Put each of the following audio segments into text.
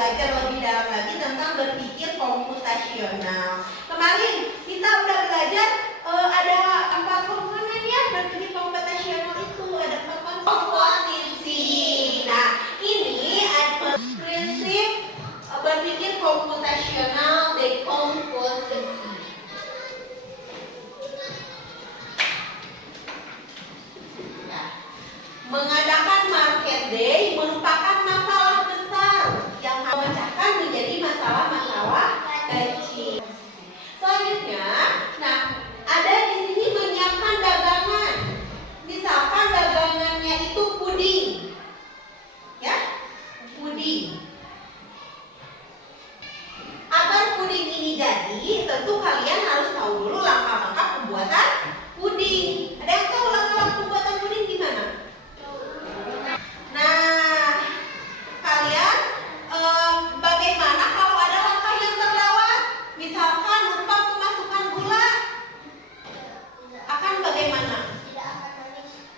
belajar lebih dalam lagi tentang berpikir komputasional. Kemarin kita udah belajar ada 4 komponen ya berpikir komputasional itu, ada 4 komposisi. Nah, ini ada prinsip berpikir komputasional dekomposisi. Mengadakan market day merupakan masalah besar yang harus memecahkan menjadi masalah-masalah kecil. Selanjutnya, nah ada di sini menyiapkan dagangan. Misalkan dagangannya itu puding, ya, puding. Agar puding ini jadi, tentu kalian harus tahu dulu langkah-langkah pembuatan puding. Ada yang tahu langkah-langkah pembuatan puding gimana? Nah, kalian bagaimana kalau ada langkah yang terlewat? Misalkan lupa memasukkan gula, akan bagaimana?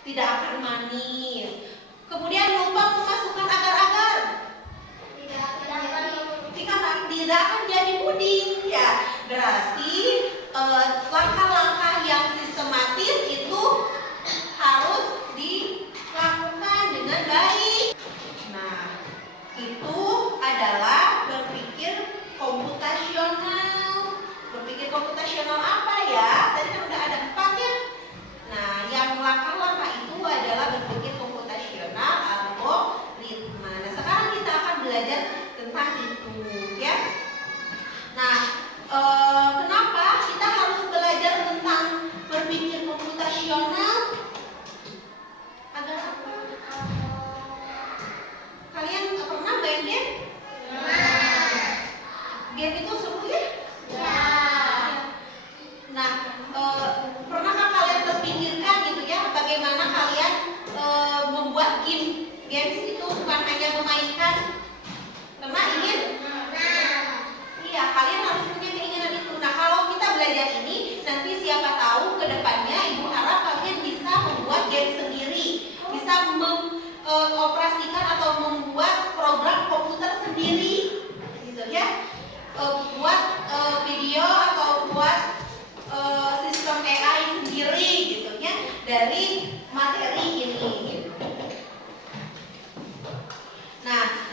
Tidak akan manis. Kemudian lupa memasukkan agar-agar, tidak akan jadi puding ya. Berarti langkah-langkah yang sistematis itu harus dilakukan dengan baik. Nah, itu adalah berpikir komputasional. Berpikir komputasional apa ya? Tadi kan udah ada 4 ya. Nah, yang langkah-langkah itu adalah berpikir komputasional algoritma. Nah, sekarang kita akan belajar tentang itu ya. Nah, kenapa kita harus belajar tentang berpikir komputasional? Agar apa? Kalian pernah main game? Game itu seru ya? Nah, pernahkah kalian terpikirkan gitu ya, bagaimana kalian membuat games itu bukan hanya memainkan? Pernah ingin? Iya, kalian harus punya keinginan itu. Nah, kalau kita belajar ini, nanti siapa tahu ke depannya Ibu harap kalian bisa membuat game sendiri, bisa mengoperasikan atau membuat program komputer sendiri, gitu ya. Buat video atau buat sistem AI sendiri, gitu ya, dari materi ini. Nah,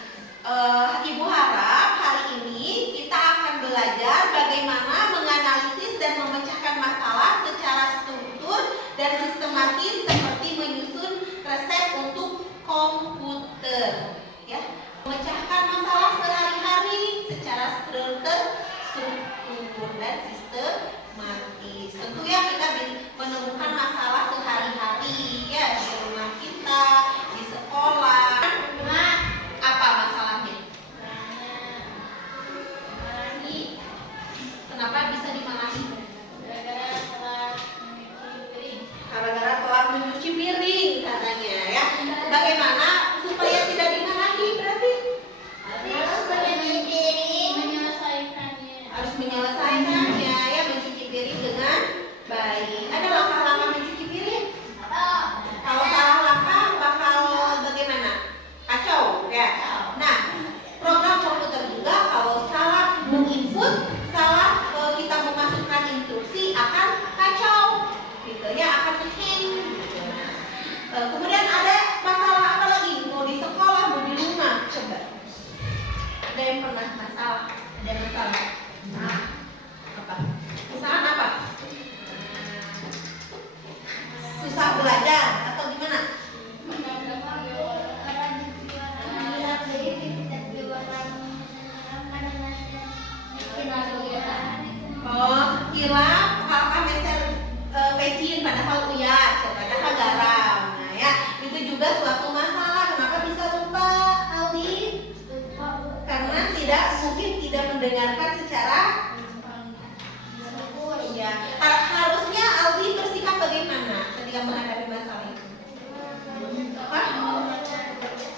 Ibu harap hari ini kita akan belajar bagaimana menganalisis dan memecahkan masalah secara struktur dan sistematis seperti menyusun resep untuk komputer, ya. Memecahkan masalah sehari-hari secara struktur dan sistematis. Tentu ya kita menemukan masalah sehari-hari ya di rumah kita, di sekolah. Apa masalahnya? Kenapa bisa dimarahi? Gara-gara telat mencuci piring katanya ya. Bagaimana supaya tidak dimarahi berarti? Harus menyelesaikannya ya, mencuci piring dengan baik. Ada langkah-langkah mencuci piring? Kalau salah langkah bakal bagaimana? Kacau ya. Nah, program komputer juga kalau salah menginput, salah kita memasukkan instruksi akan kacau, gitu ya, akan hang. Kemudian ada masalah apa lagi? Mau di sekolah, mau di rumah, coba. Ada yang pernah masalah? Ada masalah? Nah, apa? Misalkan apa? Susah belajar atau gimana? Oh, hilaf, hal meser pecin padahal uyat, padahal garam. Nah ya, itu juga suatu masalah. Kenapa bisa lupa, Aldi? Karena mungkin tidak mendengarkan secara ya. Harusnya Aldi bersikap bagaimana ketika menghadapi masalah itu?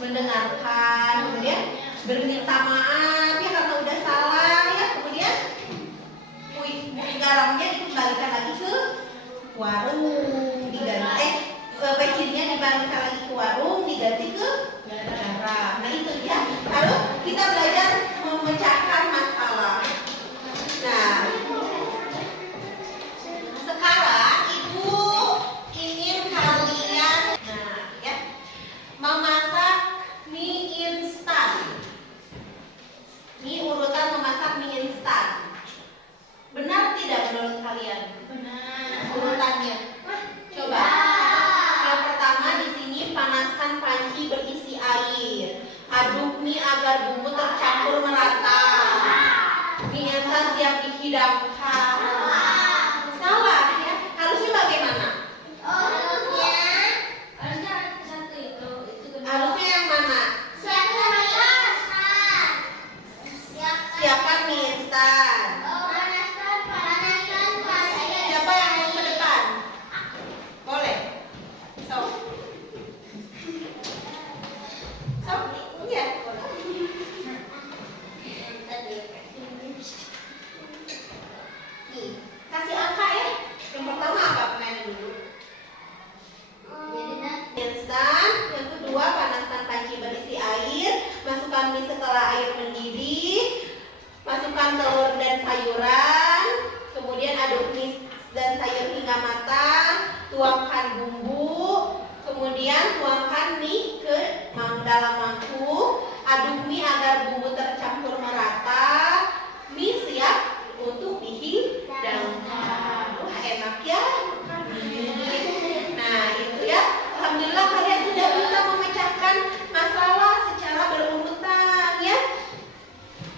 Mendengarkan, kemudian berminta maaf ya karena udah salah ya, kemudian garamnya dikembalikan lagi ke warung, diganti pecinnya dibalikan lagi ke warung, diganti ke garam. Nah itu ya, harus kita belajar bidang salah ya. Harusnya bagaimana? Harusnya yang mana? Siapkan mie instan. Siapa yang mau ke depan? Boleh. So, iya. Nih, kasih angka ya. Yang pertama apa permainan dulu? Instan. Yang kedua, panaskan panci berisi air. Masukkan mie setelah air mendidih. Masukkan telur dan sayuran. Kemudian aduk mie dan sayur hingga matang. Tuangkan bumbu. Kemudian tuangkan mie ke dalam mangkuk. Aduk mie agar bumbu tercampur merata. Mie siap untuk dihidangkan. Wah, enak ya. Nah, itu ya. Alhamdulillah kalian sudah bisa memecahkan masalah secara berurutan ya.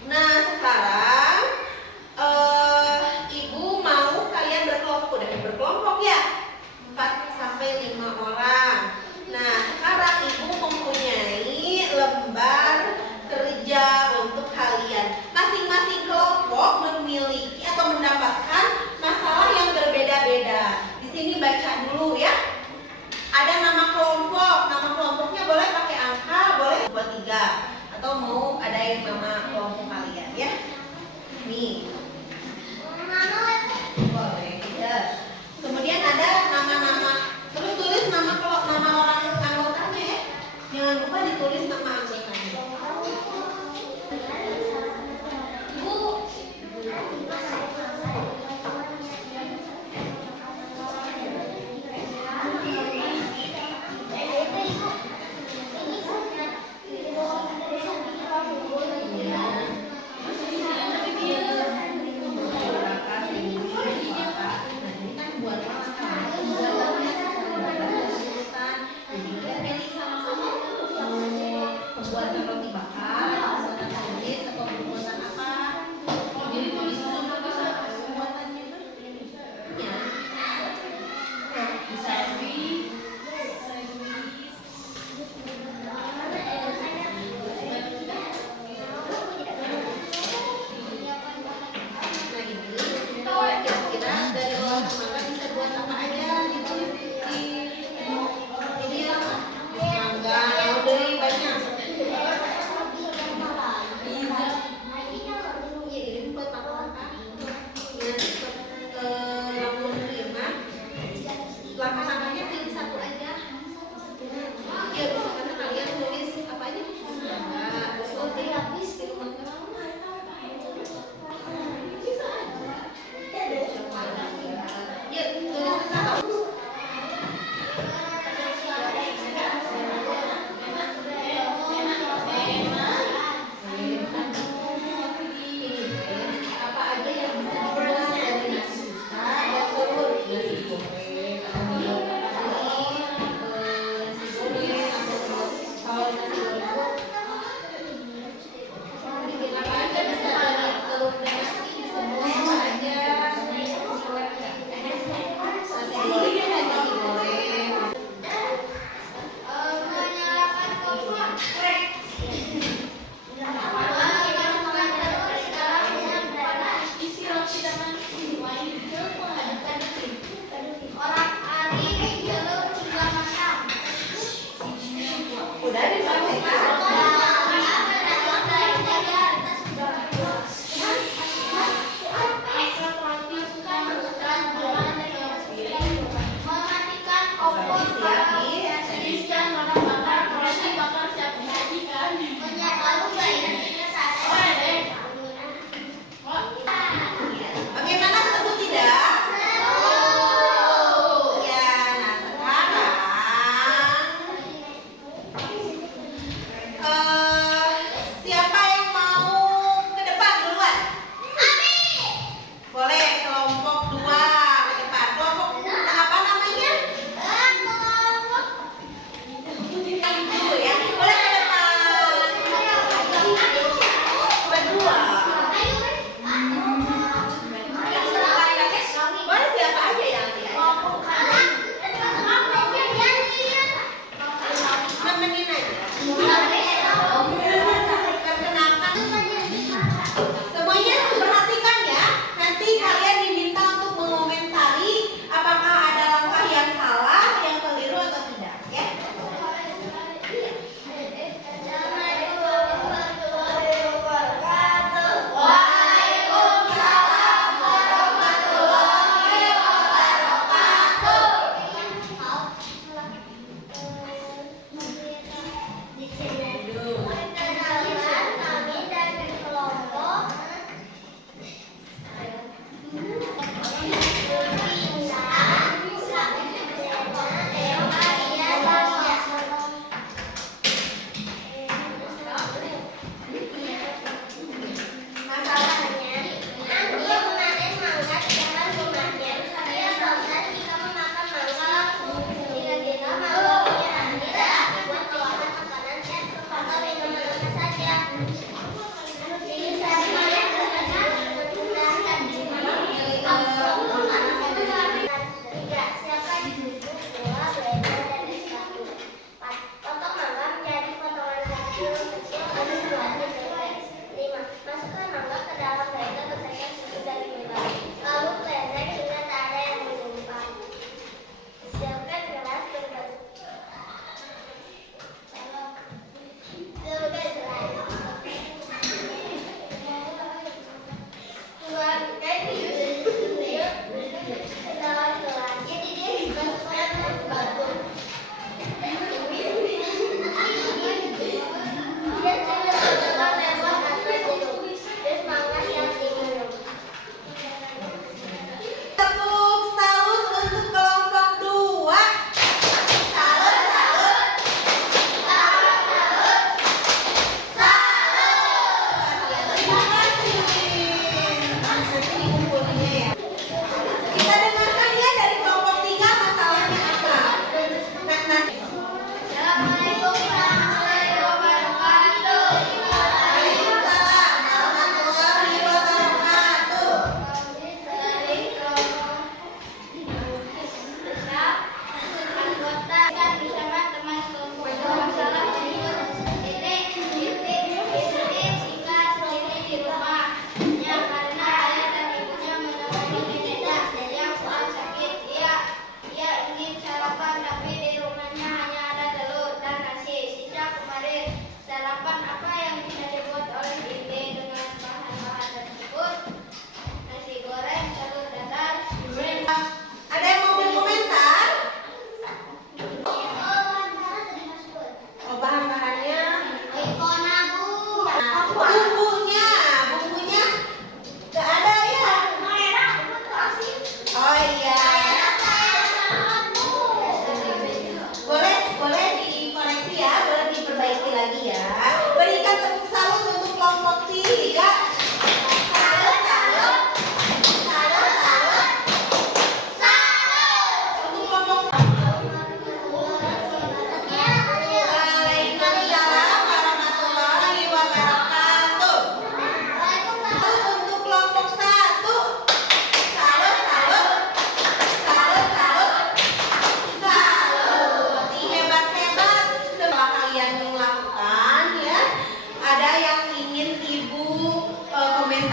Nah, sekarang Ibu mau kalian berkelompok ya. 4 sampai 5 orang. Nah, sekarang Ibu mempunyai lembar kerja untuk kalian. Masing-masing kelompok memiliki atau mendapatkan masalah yang berbeda-beda. Di sini baca dulu ya. Ada nama kelompok. Nama kelompoknya boleh pakai angka, boleh 2, 3. Atau mau ada yang nama kelompok kalian ya. Nih. Boleh ya. Kemudian ada nama-nama. Terus tulis nama orang anggotanya ya. Jangan lupa ditulis nama anggotanya.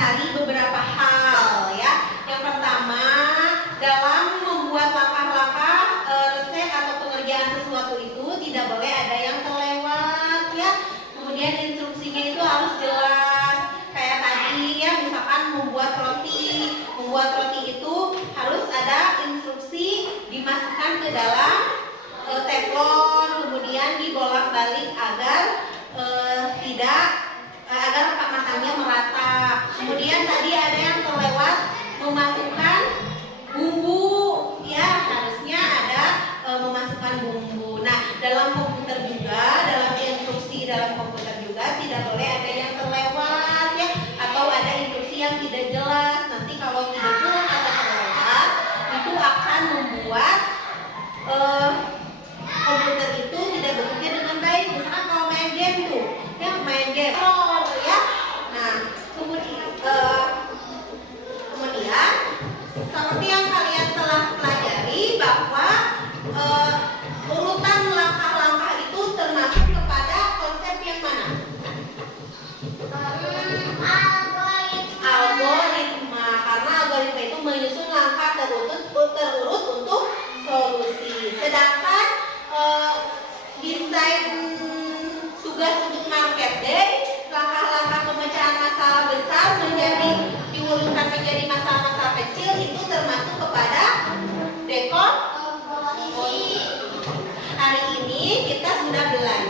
mempelajari beberapa hal ya. Yang pertama, dalam membuat langkah-langkah resep atau pengerjaan sesuatu itu tidak boleh ada yang terlewat ya. Kemudian instruksinya itu harus jelas. Kayak tadi ya, misalkan membuat roti. Membuat roti itu harus ada instruksi dimasukkan ke dalam teflon, kemudian dibolak-balik agar agar matangnya merata. Kemudian tadi ada yang terlewat memasukkan bumbu ya, harusnya ada memasukkan bumbu. Nah, dalam komputer juga, dalam instruksi dalam komputer juga tidak boleh ada yang terlewat ya, atau ada instruksi yang tidak jelas. Nanti kalau tidak jelas atau terlewat, itu akan membuat komputer itu tidak bekerja dengan baik. Misalkan kalau main game tuh, ya main game ya. Nah, kemudian seperti yang kalian telah pelajari bahwa urutan langkah-langkah itu termasuk kepada konsep yang mana? Algoritma. Karena algoritma itu menyusun langkah terurut untuk solusi. Sedangkan desain tugas untuk market day, langkah-langkah pemecahan masalah besar diurutkan menjadi masalah-masalah kecil, itu termasuk kepada dekor. Hari ini kita sudah belajar